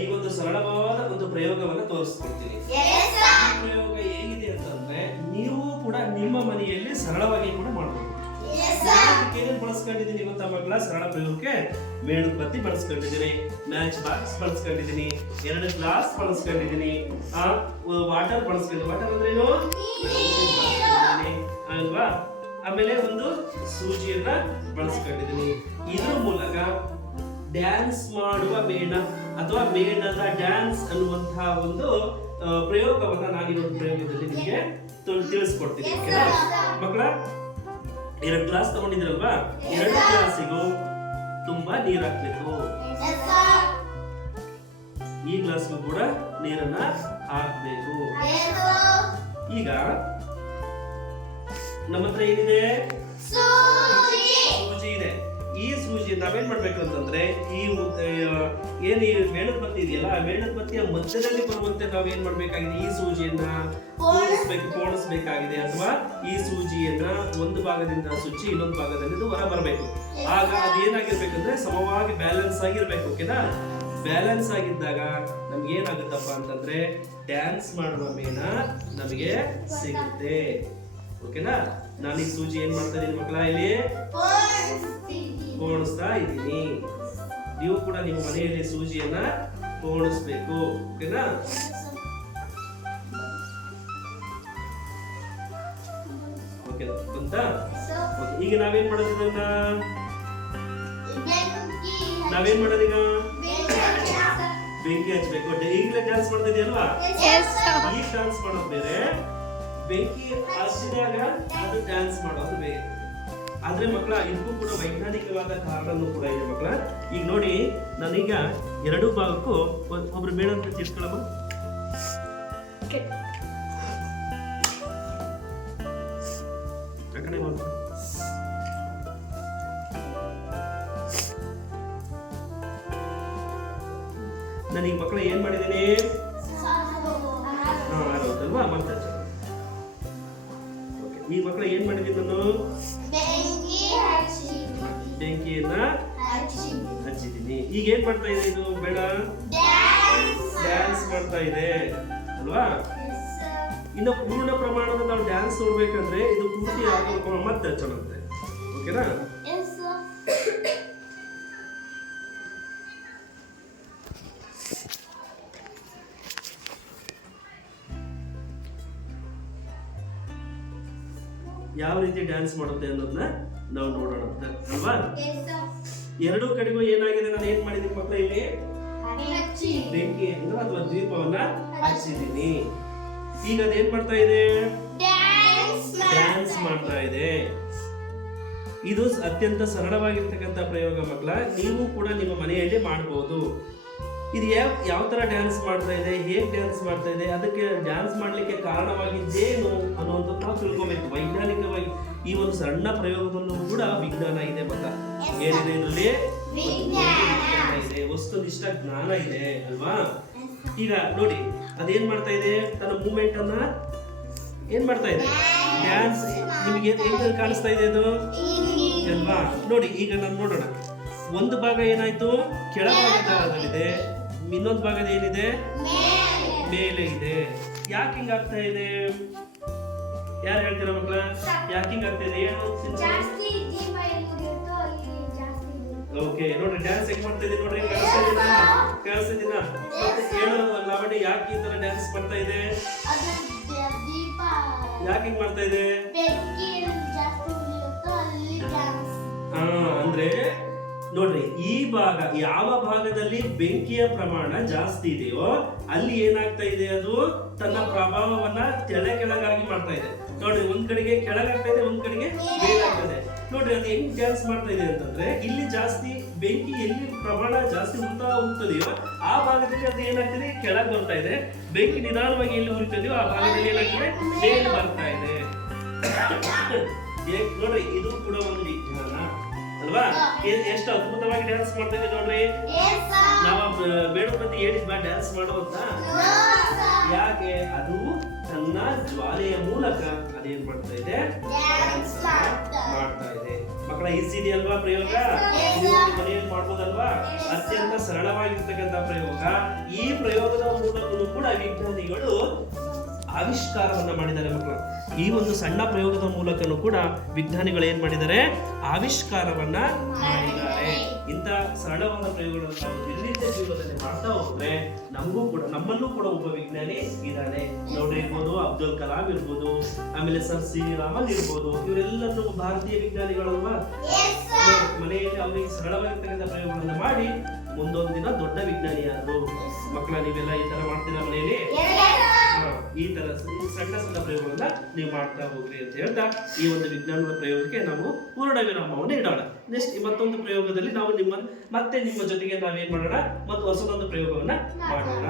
ಈಗ ಒಂದು ಸರಳವಾದ ಒಂದು ಪ್ರಯೋಗವನ್ನ ತೋರಿಸ್ಕೊಡ್ತೀನಿ. ಪ್ರಯೋಗ ಹೇಗಿದೆ ಅಂತಂದ್ರೆ ನೀವು ಕೂಡ ನಿಮ್ಮ ಮನೆಯಲ್ಲಿ ಸರಳವಾಗಿ ಕೂಡ ಮಾಡಬಹುದು. ಏನೇನು ಬಳಸ್ಕೊಂಡಿದ್ದೀನಿ ಗೊತ್ತಾ ಮಕ್ಕಳ? ಸರಳ ಪ್ರಯೋಗಕ್ಕೆ ಮೇಣದ ಬತ್ತಿ ಬಳಸ್ಕೊಂಡಿದ್ದೀನಿ, ಮ್ಯಾಚ್ ಬಾಕ್ಸ್ ಬಳಸ್ಕೊಂಡಿದ್ದೀನಿ, 2 ಗ್ಲಾಸ್ ಬಳಸ್ಕೊಂಡಿದ್ದೀನಿ, ವಾಟರ್ ಬಳಸ್ಕೊಂಡಿದ್ದೀನಿ. ವಾಟರ್ ಅಂದ್ರೆ ಏನು ಅಲ್ವಾ? ಆಮೇಲೆ ಒಂದು ಸೂಜಿಯನ್ನ ಬಳಸ್ಕೊಂಡಿದ್ದೀನಿ. ಇದ್ರ ಮೂಲಕ ಡ್ಯಾನ್ಸ್ ಮಾಡುವ ಮೇಣ ಅಥವಾ ಮೇಣದ ಡ್ಯಾನ್ಸ್ ಅನ್ನುವಂತಹ ಒಂದು ಪ್ರಯೋಗವನ್ನ ನಾನು ಈ ಒಂದು ಪ್ರಯೋಗದಲ್ಲಿ ನಿಮಗೆ ತಿಳಿಸ್ಕೊಡ್ತೀನಿ. ಓಕೆನಾ ಮಕ್ಕಳ? 2 ಗ್ಲಾಸ್ ತಗೊಂಡಿದ್ರಲ್ವಾ? 2 ಗ್ಲಾಸಿಗೂ ತುಂಬಾ ನೀರು ಹಾಕ್ಬೇಕು. ಈ ಗ್ಲಾಸ್ಗೂ ಕೂಡ ನೀರನ್ನ ಹಾಕ್ಬೇಕು. ಈಗ ನಮ್ಮ ಹತ್ರ ಏನಿದೆ? ಸೂಜಿ ಇದೆ. ಈ ಸೂಜಿ ನಾವೇನ್ ಮಾಡ್ಬೇಕು ಅಂತಂದ್ರೆ ಏನ್ ಈ ಮೇಣದ ಬತ್ತಿ ಇದೆಯಲ್ಲ, ಆ ಮೇಣದ ಬತ್ತಿಯ ಮಧ್ಯದಲ್ಲಿ ಬರುವಂತೆ ನಾವೇನ್ ಮಾಡ್ಬೇಕಾಗಿದೆ? ಈ ಸೂಜಿಯನ್ನ ಪೋಣಿಸ್ಬೇಕಾಗಿದೆ. ಅಥವಾ ಈ ಸೂಜಿಯನ್ನ ಒಂದು ಭಾಗದಿಂದ ಸುಚ್ಚಿ ಇನ್ನೊಂದು ಭಾಗದಲ್ಲಿ ಹೊರ ಬರಬೇಕು. ಆಗ ಅದೇನಾಗಿರ್ಬೇಕಂದ್ರೆ ಸಮವಾಗಿ ಬ್ಯಾಲೆನ್ಸ್ ಆಗಿರ್ಬೇಕು. ಓಕೆನಾ? ಬ್ಯಾಲೆನ್ಸ್ ಆಗಿದ್ದಾಗ ನಮ್ಗೆ ಏನಾಗುತ್ತಪ್ಪ ಅಂತಂದ್ರೆ ಡ್ಯಾನ್ಸ್ ಮಾಡುವ ಮೇಣ ನಮಗೆ ಸಿಗುತ್ತೆ. ಓಕೆನಾ? ನಾನು ಈ ಸೂಜಿ ಏನ್ ಮಾಡ್ತಾ ಇದೀನಿ ಮಕ್ಕಳ? ಇಲ್ಲಿ ಪೋಣಿಸ್ತಾ ಇದ್ದೀನಿ. ನೀವು ಕೂಡ ನಿಮ್ಮ ಮನೆಯಲ್ಲಿ ಸೂಜಿಯನ್ನ ಪೋಣಿಸ್ಬೇಕು. ಓಕೆನಾ? ಓಕೆ ಅಂತ ಈಗ ನಾವೇನ್ ಮಾಡೋದನ್ನ ನಾವೇನ್ ಮಾಡೋದೀಗ? ಬೆಂಕಿ ಹಚ್ಬೇಕು. ಈಗಲೇ ಡ್ಯಾನ್ಸ್ ಮಾಡ್ತಾ ಇದೆಯಲ್ವಾ? ಈಗ ಡ್ಯಾನ್ಸ್ ಮಾಡೋದು ಬೇರೆ, ಬೆಂಕಿ ಹಚ್ಚಿದಾಗ ಅದು ಡ್ಯಾನ್ಸ್ ಮಾಡೋದು ಬೇರೆ. ಆದ್ರೆ ಮಕ್ಕಳ ಇದಕ್ಕೂ ಕೂಡ ವೈಜ್ಞಾನಿಕವಾದ ಕಾರಣನೂ ಕೂಡ ಇದೆ ಮಕ್ಕಳ. ಈಗ ನೋಡಿ, ನಾನೀಗ 2 ಭಾಗಕ್ಕೂ ಒಬ್ರು ಮೇಣ ಅಂತ ತಿಳ್ಕೊಳ್ಳಮ್ಮ. ನಾನೀಗ ಮಕ್ಕಳ ಏನ್ ಮಾಡಿದ್ದೀನಿ? ಅಲ್ವಾ? ಮತ್ತೆ ಈ ಮಕ್ಕಳ ಏನ್ ಮಾಡಿದ್ದೀನಿ? ನಾನು ಬೆಂಕಿಯನ್ನ ಹಚ್ಚಿದ್ದೀನಿ. ಈಗ ಏನ್ ಮಾಡ್ತಾ ಇದೆ ಇದು ಬೇಡ? ಡ್ಯಾನ್ಸ್ ಮಾಡ್ತಾ ಇದೆ ಅಲ್ವಾ? ಇನ್ನು ಪೂರ್ಣ ಪ್ರಮಾಣದ ನಾವು ಡ್ಯಾನ್ಸ್ ನೋಡ್ಬೇಕಂದ್ರೆ ಇದು ಪೂರ್ತಿ ಆಗಬೇಕು. ಮತ್ತೆ ಹಚ್ಚೋಣಂತೆ. ಓಕೆನಾ? ಯಾವ ರೀತಿ ಡ್ಯಾನ್ಸ್ ಮಾಡುತ್ತೆ ಅನ್ನೋದನ್ನ ನಾವು ನೋಡೋಣ ಅಲ್ವಾ? 2 ಕಡೆಗೂ ಏನಾಗಿದೆ? ನಾನು ಏನ್ ಮಾಡಿದ್ದೀನಿ ಮಕ್ಕಳ? ಇಲ್ಲಿ ಬೆಂಕಿಯನ್ನು ಅಥವಾ ದೀಪವನ್ನ ಹಚ್ಚಿದ್ದೀನಿ. ಈಗ ಅದೇನ್ ಮಾಡ್ತಾ ಇದೆ? ಡ್ಯಾನ್ಸ್ ಮಾಡ್ತಾ ಇದೆ. ಇದು ಅತ್ಯಂತ ಸರಳವಾಗಿರ್ತಕ್ಕಂಥ ಪ್ರಯೋಗ ಮಕ್ಕಳ. ನೀವು ಕೂಡ ನಿಮ್ಮ ಮನೆಯಲ್ಲಿ ಮಾಡಬಹುದು. ಇದು ಯಾವ ತರ ಡ್ಯಾನ್ಸ್ ಮಾಡ್ತಾ ಇದೆ, ಹೇಗೆ ಡ್ಯಾನ್ಸ್ ಮಾಡ್ತಾ ಇದೆ, ಅದಕ್ಕೆ ಡ್ಯಾನ್ಸ್ ಮಾಡ್ಲಿಕ್ಕೆ ಕಾರಣವಾಗಿದ್ದೇನು ಅನ್ನುವಂಥದ್ದು ನಾವು ತಿಳ್ಕೊಬೇಕು. ವೈಜ್ಞಾನಿಕವಾಗಿ ಈ ಒಂದು ಸಣ್ಣ ಪ್ರಯೋಗದಲ್ಲೂ ಕೂಡ ವಿಜ್ಞಾನ ಇದೆ ಮತ್ತ. ಏನಿದೆ ಇದರಲ್ಲಿ? ವಿಜ್ಞಾನ ಇದೆ, ವಸ್ತುನಿಷ್ಠ ಜ್ಞಾನ ಇದೆ ಅಲ್ವಾ? ಈಗ ನೋಡಿ, ಅದೇನ್ ಮಾಡ್ತಾ ಇದೆ? ತನ್ನ ಮೂವ್ಮೆಂಟ್ ಅನ್ನ ಏನ್ ಮಾಡ್ತಾ ಇದೆ? ಡ್ಯಾನ್ಸ್. ನಿಮಗೆ ಹೆಂಗ್ ಕಾಣಿಸ್ತಾ ಇದೆ ಅದು ಅಲ್ವಾ? ನೋಡಿ, ಈಗ ನಾನು ನೋಡೋಣ. ಒಂದು ಭಾಗ ಏನಾಯ್ತು? ಕೆಳಭಾಗದಲ್ಲಿದೆ. ಇನ್ನೊಂದು ಭಾಗದ ಏನಿದೆ? ಮೇಲೆ ಇದೆ. ಯಾಕೆ ಹಿಂಗ ಆಗ್ತಾ ಇದೆ? ಯಾರು ಹೇಳ್ತೀರಾ ಮಕ್ಕಳ? ಯಾಕೆ ಹಿಂಗ ಆಗ್ತಾ ಇದೆ? ಏನು? ಓಕೆ, ನೋಡ್ರಿ ಡ್ಯಾನ್ಸ್ ಹೆಂಗ್ ಮಾಡ್ತಾ ಇದೆ ನೋಡ್ರಿ. ಕೇಳಿಸ್ತಿದ್ದೀನ? ಹೇಳು ಲಾವಣ್ಯ, ಯಾಕೆ ಈ ತರ ಡ್ಯಾನ್ಸ್ ಮಾಡ್ತಾ ಇದೆ? ಯಾಕೆ ಹಿಂಗ್ ಮಾಡ್ತಾ ಇದೆ? ಅಂದ್ರೆ ನೋಡ್ರಿ, ಈ ಭಾಗ ಯಾವ ಭಾಗದಲ್ಲಿ ಬೆಂಕಿಯ ಪ್ರಮಾಣ ಜಾಸ್ತಿ ಇದೆಯೋ ಅಲ್ಲಿ ಏನಾಗ್ತಾ ಇದೆ? ಅದು ತನ್ನ ಪ್ರಭಾವವನ್ನ ಕೆಳಗಾಗಿ ಮಾಡ್ತಾ ಇದೆ. ನೋಡ್ರಿ, ಒಂದ್ ಕಡೆಗೆ ಕೆಳಗಾಗ್ತಾ ಇದೆ, ಒಂದ್ ಕಡೆಗೆ ಮೇಲಾಗ್ತಾ ಇದೆ. ನೋಡ್ರಿ, ಅದು ಹೆಂಗ್ ಡ್ಯಾನ್ಸ್ ಮಾಡ್ತಾ ಇದೆ ಅಂತಂದ್ರೆ, ಇಲ್ಲಿ ಜಾಸ್ತಿ ಬೆಂಕಿ ಎಲ್ಲಿ ಪ್ರಮಾಣ ಜಾಸ್ತಿ ಹೋಗ್ತದೆಯೋ ಆ ಭಾಗದಲ್ಲಿ ಅದು ಏನಾಗ್ತದೆ? ಕೆಳಗೆ ಬರ್ತಾ ಇದೆ. ಬೆಂಕಿ ನಿಧಾನವಾಗಿ ಎಲ್ಲಿ ಉರಿತದೆಯೋ ಆ ಭಾಗದಲ್ಲಿ ಏನಾಗ್ತದೆ? ಮೇಲೆ ಬರ್ತಾ ಇದೆ. ನೋಡ್ರಿ, ಇದು ಕೂಡ ಒಂದು ವಿಜ್ಞಾನ ಅಲ್ವಾ? ಎಷ್ಟು ಅದ್ಭುತವಾಗಿ ಡ್ಯಾನ್ಸ್ ಮಾಡ್ತಾ ಇದೆ ನೋಡ್ರಿ. ನಾವು ಬೇಡ ಬಂದು ಹೇಳಿದ್ವಾ ಡ್ಯಾನ್ಸ್ ಮಾಡುವಂತ? ಯಾಕೆ? ಅದು ತನ್ನ ಜ್ವಾಲೆಯ ಮೂಲಕ ಅದೇನ್ ಮಾಡ್ತಾ ಇದೆ? ಡ್ಯಾನ್ಸ್ ಮಾಡ್ತಾ ಇದೆ. ಮಕ್ಕಳ ಮಕ್ಕಳ ಈಸಿ ಇದೆಯಲ್ವಾ ಪ್ರಯೋಗ? ನೀವು ಮನೆಯಲ್ಲಿ ಮಾಡ್ಬೋದಲ್ವಾ? ಅತ್ಯಂತ ಸರಳವಾಗಿರ್ತಕ್ಕಂಥ ಪ್ರಯೋಗ. ಈ ಪ್ರಯೋಗದ ಮೂಲಕವೂ ಕೂಡ ವಿಜ್ಞಾನಿಗಳು ಆವಿಷ್ಕಾರವನ್ನ ಮಾಡಿದ್ದಾರೆ ಮಕ್ಕಳ. ಈ ಒಂದು ಸಣ್ಣ ಪ್ರಯೋಗದ ಮೂಲಕನೂ ಕೂಡ ವಿಜ್ಞಾನಿಗಳು ಏನ್ ಮಾಡಿದ್ದಾರೆ? ಆವಿಷ್ಕಾರವನ್ನ ಮಾಡಿದ್ದಾರೆ. ಇಂಥ ಸರಳವಾದ ಪ್ರಯೋಗಗಳನ್ನು ನಾವು ದಿನನಿತ್ಯ ಜೀವನದಲ್ಲಿ ಮಾಡ್ತಾ ಹೋದ್ರೆ ನಮ್ಮಲ್ಲೂ ಕೂಡ ಒಬ್ಬ ವಿಜ್ಞಾನಿ ಇದ್ದಾನೆ. ನೋಡ್ರಿ, ಇರ್ಬೋದು ಅಬ್ದುಲ್ ಕಲಾಂ ಇರ್ಬೋದು, ಆಮೇಲೆ ಸರ್ ಸಿ ರಾಮನ್ ಇರ್ಬೋದು. ಇವರೆಲ್ಲರೂ ಭಾರತೀಯ ವಿಜ್ಞಾನಿಗಳಲ್ವಾ? ಮನೆಯಲ್ಲಿ ಅವರಿಗೆ ಸರಳವಾಗಿರ್ತಕ್ಕಂಥ ಪ್ರಯೋಗಗಳನ್ನು ಮಾಡಿ ಮುಂದೊಂದು ದಿನ ದೊಡ್ಡ ವಿಜ್ಞಾನಿಯಾದರು. ಮಕ್ಕಳ, ನೀವೆಲ್ಲ ಈ ತರ ಮಾಡ್ತೀರಾ ಮನೆಯಲ್ಲಿ? ಈ ತರ ಸಣ್ಣ ಸಣ್ಣ ಪ್ರಯೋಗಗಳನ್ನ ನೀವು ಮಾಡ್ತಾ ಹೋಗ್ರಿ ಅಂತ ಹೇಳ್ತಾ ಈ ಒಂದು ವಿಜ್ಞಾನದ ಪ್ರಯೋಗಕ್ಕೆ ನಾವು ಪೂರ್ಣ ವಿರಾಮವನ್ನು ಇಡೋಣ. ನೆಕ್ಸ್ಟ್ ಮತ್ತೊಂದು ಪ್ರಯೋಗದಲ್ಲಿ ನಾವು ಮತ್ತೆ ನಿಮ್ಮ ಜೊತೆಗೆ ನಾವೇನ್ ಮಾಡೋಣ, ಮತ್ತು ಹೊಸದೊಂದು ಪ್ರಯೋಗವನ್ನ ಮಾಡೋಣ.